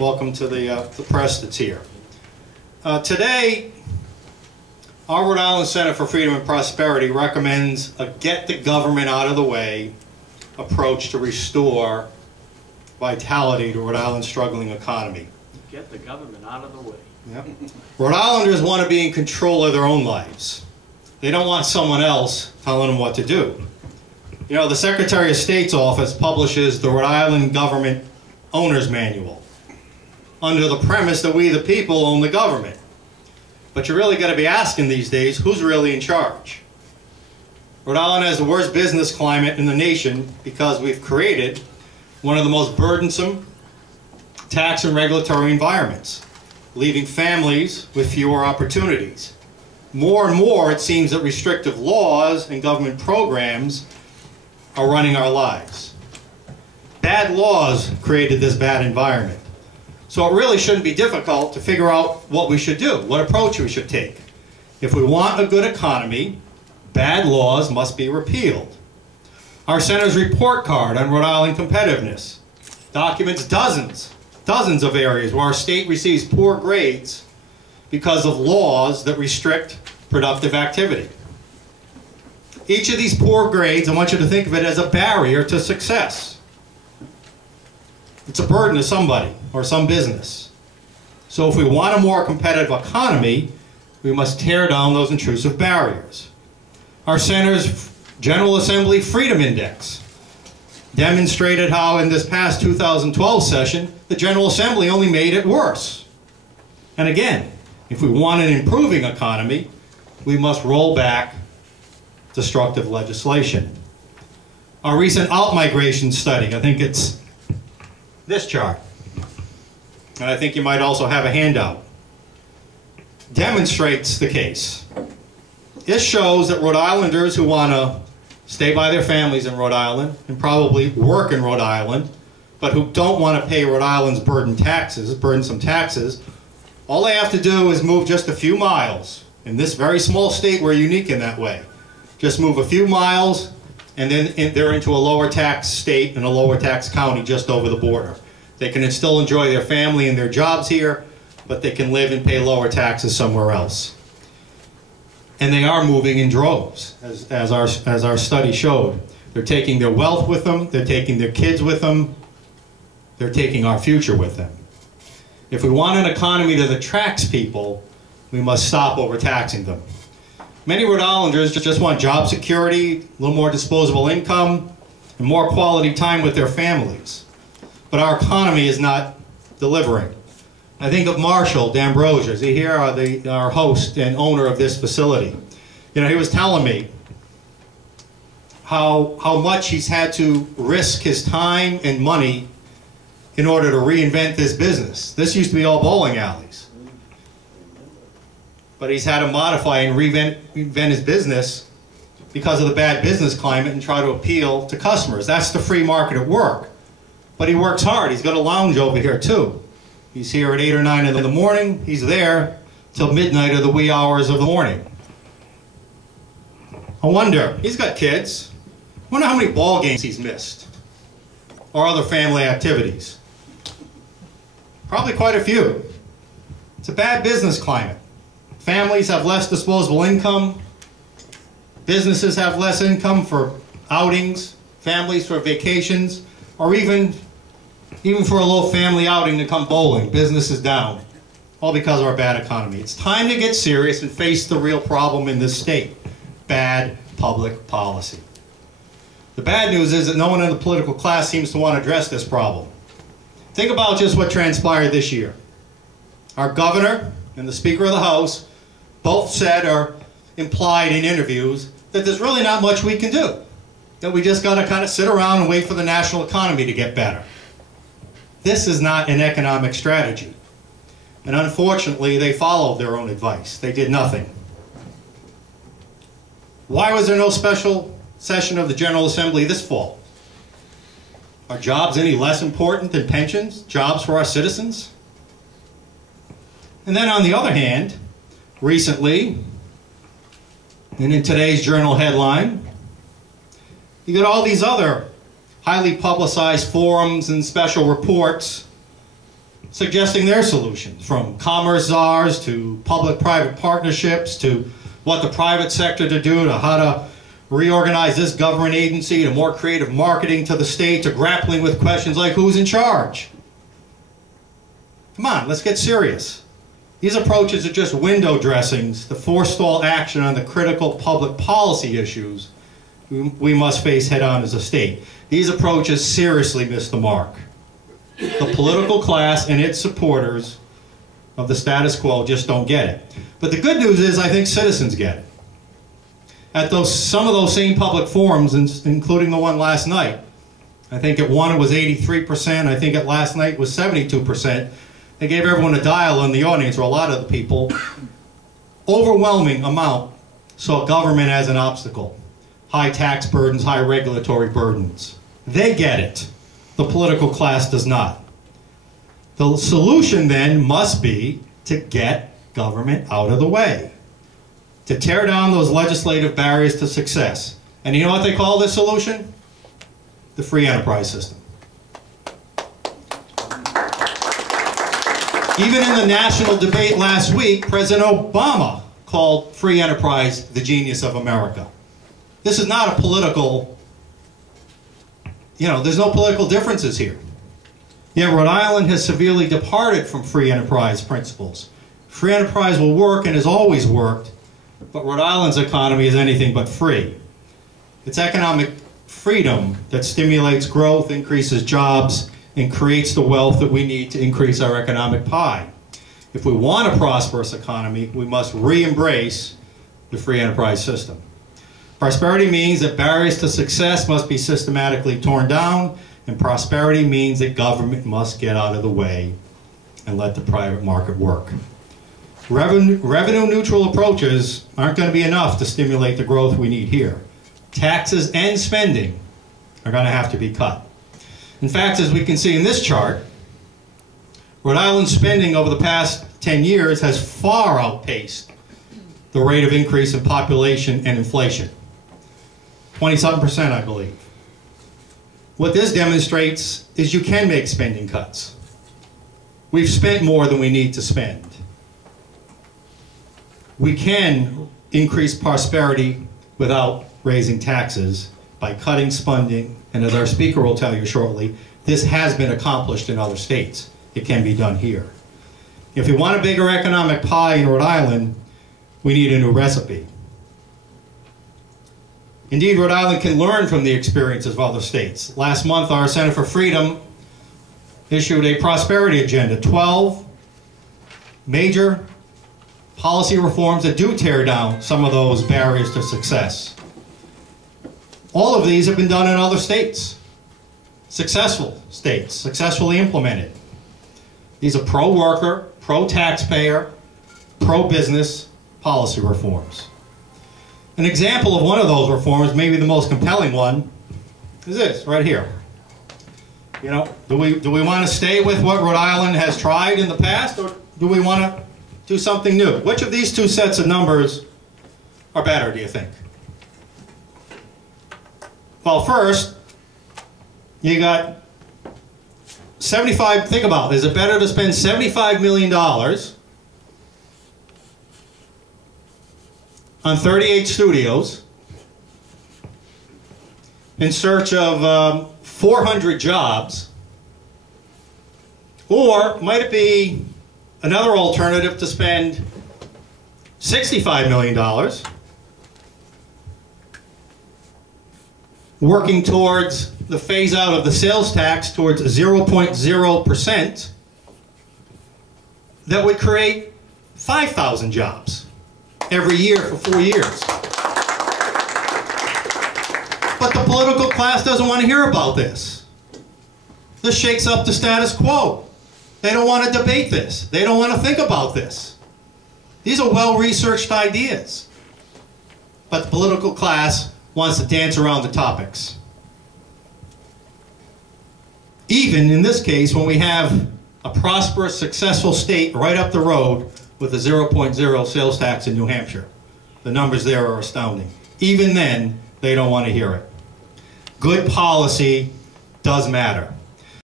Welcome to the press that's here. Today, our Rhode Island Center for Freedom and Prosperity recommends a get-the-government-out-of-the-way approach to restore vitality to Rhode Island's struggling economy. Get the government out of the way. Yep. Rhode Islanders want to be in control of their own lives. They don't want someone else telling them what to do. You know, the Secretary of State's office publishes the Rhode Island Government Owner's Manual under the premise that we, the people, own the government. But you really got to be asking these days, who's really in charge? Rhode Island has the worst business climate in the nation because we've created one of the most burdensome tax and regulatory environments, leaving families with fewer opportunities. More and more, it seems that restrictive laws and government programs are running our lives. Bad laws created this bad environment. So it really shouldn't be difficult to figure out what we should do, what approach we should take. If we want a good economy, bad laws must be repealed. Our center's report card on Rhode Island competitiveness documents dozens of areas where our state receives poor grades because of laws that restrict productive activity. Each of these poor grades, I want you to think of it as a barrier to success. It's a burden to somebody or some business. So if we want a more competitive economy, we must tear down those intrusive barriers. Our center's General Assembly Freedom Index demonstrated how in this past 2012 session, the General Assembly only made it worse. And again, if we want an improving economy, we must roll back destructive legislation. Our recent out-migration study, I think it's this chart, and I think you might also have a handout, demonstrates the case. This shows that Rhode Islanders who want to stay by their families in Rhode Island and probably work in Rhode Island, but who don't want to pay Rhode Island's burdensome taxes, all they have to do is move just a few miles. In this very small state, we're unique in that way. Just move a few miles, and then they're into a lower tax state and a lower tax county just over the border. They can still enjoy their family and their jobs here, but they can live and pay lower taxes somewhere else. And they are moving in droves, as our study showed. They're taking their wealth with them, they're taking their kids with them, they're taking our future with them. If we want an economy that attracts people, we must stop overtaxing them. Many Rhode Islanders just want job security, a little more disposable income, and more quality time with their families. But our economy is not delivering. I think of Marshall D'Ambrosio. Is he here? Our host and owner of this facility. You know, he was telling me how much he's had to risk his time and money in order to reinvent this business. This used to be all bowling alleys. But he's had to modify and reinvent his business because of the bad business climate and try to appeal to customers. That's the free market at work. But he works hard. He's got a lounge over here too. He's here at 8 or 9 in the morning. He's there till midnight or the wee hours of the morning. I wonder, he's got kids. I wonder how many ball games he's missed or other family activities. Probably quite a few. It's a bad business climate. Families have less disposable income. Businesses have less income for outings, families for vacations, or even for a little family outing to come bowling. Business is down, all because of our bad economy. It's time to get serious and face the real problem in this state: bad public policy. The bad news is that no one in the political class seems to want to address this problem. Think about just what transpired this year. Our governor and the Speaker of the House both said or implied in interviews that there's really not much we can do, that we just got to kind of sit around and wait for the national economy to get better. This is not an economic strategy. And unfortunately, they followed their own advice. They did nothing. Why was there no special session of the General Assembly this fall? Are jobs any less important than pensions, jobs for our citizens? And then on the other hand, recently, and in today's Journal headline, you got all these other highly publicized forums and special reports suggesting their solutions, from commerce czars to public-private partnerships to what the private sector to do, to how to reorganize this government agency, to more creative marketing to the state, to grappling with questions like who's in charge. Come on, let's get serious. These approaches are just window dressings to forestall action on the critical public policy issues we must face head-on as a state. These approaches seriously miss the mark. The political class and its supporters of the status quo just don't get it. But the good news is I think citizens get it. At some of those same public forums, including the one last night, I think at one it was 83%, I think at last night it was 72%, they gave everyone a dial in the audience, or a lot of the people, overwhelming amount saw government as an obstacle. High tax burdens, high regulatory burdens. They get it. The political class does not. The solution then must be to get government out of the way, to tear down those legislative barriers to success. And you know what they call this solution? The free enterprise system. Even in the national debate last week, President Obama called free enterprise the genius of America. This is not a political, there's no political differences here. Yet Rhode Island has severely departed from free enterprise principles. Free enterprise will work and has always worked, but Rhode Island's economy is anything but free. It's economic freedom that stimulates growth, increases jobs, and creates the wealth that we need to increase our economic pie. If we want a prosperous economy, we must re-embrace the free enterprise system. Prosperity means that barriers to success must be systematically torn down, and prosperity means that government must get out of the way and let the private market work. Revenue neutral approaches aren't going to be enough to stimulate the growth we need here. Taxes and spending are going to have to be cut. In fact, as we can see in this chart, Rhode Island's spending over the past 10 years has far outpaced the rate of increase in population and inflation. 20-something%, I believe. What this demonstrates is you can make spending cuts. We've spent more than we need to spend. We can increase prosperity without raising taxes by cutting spending, and as our speaker will tell you shortly, this has been accomplished in other states. It can be done here. If we want a bigger economic pie in Rhode Island, we need a new recipe. Indeed, Rhode Island can learn from the experiences of other states. Last month, our Center for Freedom issued a prosperity agenda, 12 major policy reforms that do tear down some of those barriers to success. All of these have been done in other states, successful states, successfully implemented. These are pro-worker, pro-taxpayer, pro-business policy reforms. An example of one of those reforms, maybe the most compelling one, is this right here. Do we want to stay with what Rhode Island has tried in the past, or do we want to do something new? Which of these two sets of numbers are better, do you think? Well, first, you got 75, think about it, is it better to spend $75 million on 38 studios in search of 400 jobs, or might it be another alternative to spend $65 million working towards the phase out of the sales tax towards 0.0% that would create 5,000 jobs every year for 4 years. But the political class doesn't want to hear about this. This shakes up the status quo. They don't want to debate this. They don't want to think about this. These are well-researched ideas. But the political class wants to dance around the topics. Even in this case, when we have a prosperous, successful state right up the road with a 0.0 sales tax in New Hampshire. The numbers there are astounding. Even then, they don't want to hear it. Good policy does matter.